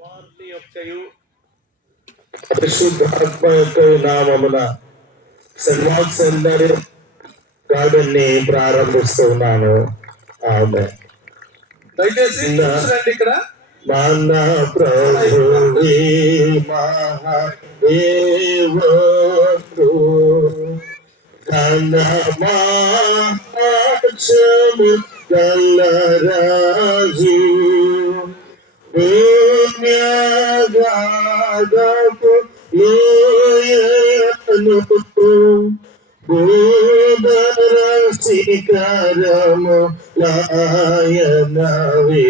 వారి యొక్కయు పరిశుద్ధాత్మ యొక్క నామమున సెంట్ సెంటరీ గార్డెన్ ని ప్రారంభిస్తున్నాను. ఆమె దయచేసి చూడండి ఇక్కడ మన ప్రభువే మహాదేవుడు ఘనమాచము గల్లరాజు భూమ్యాగాధపు లోయను భూధర శిఖరము లాయనవే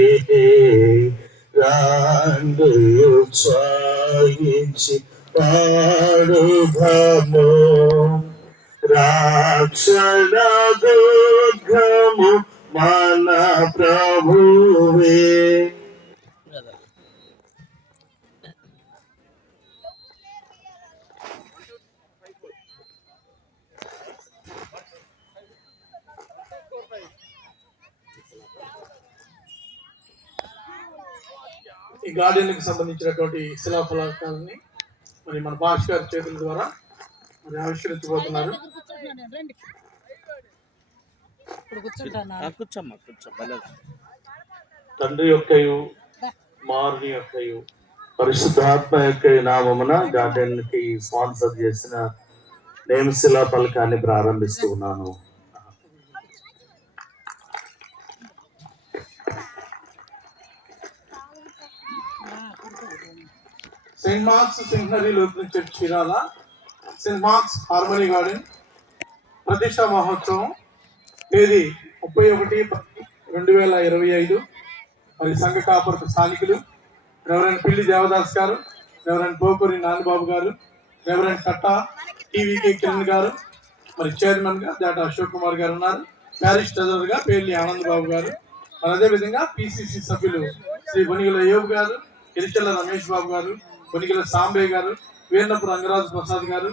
రాండు స్వాయించి పాడుధము రాక్షణ దుర్గము మన ప్రభువే. ఈ గార్డెన్ కి సంబంధించినటువంటి శిలాఫలకాలని మరి మన భాష గారి చేతుల ద్వారా మరి ఆవిష్కరించబోతున్నారు. తండ్రి యొక్కయు మారుని యొక్కయు పరిశుద్ధాత్మ యొక్క నామమున గార్డెన్ కి స్పాన్సర్ చేసిన నేమశిలా పలకాన్ని ప్రారంభిస్తూ ఉన్నాను. Saint Mark's centenary Lutheran church Chirala, Saint Mark's harmony garden ప్రతిష్టా మహోత్సవం తేదీ 31/2025. మరి సంఘ కాపురపు స్థానికులు రెవరెండ్ పిల్లి దేవదాస్ గారు, రెవరెండ్ పోకూరి నానిబాబు గారు, రెవరెండ్ కట్టా టీవీకే కిరణ్ గారు, మరి చైర్మన్ గా జాట అశోక్ కుమార్ గారు ఉన్నారు. ప్యారిష్ ట్రెజరర్ గా పేర్లి ఆనంద్ బాబు గారు, మరి అదేవిధంగా పిసిసి సభ్యులు శ్రీ బొనిగల యోబ్ గారు, ఇరిచెల్ల రమేష్ బాబు గారు, కొనిగిల సాంబయ్య గారు, వీర్నపు రంగరాజు ప్రసాద్ గారు,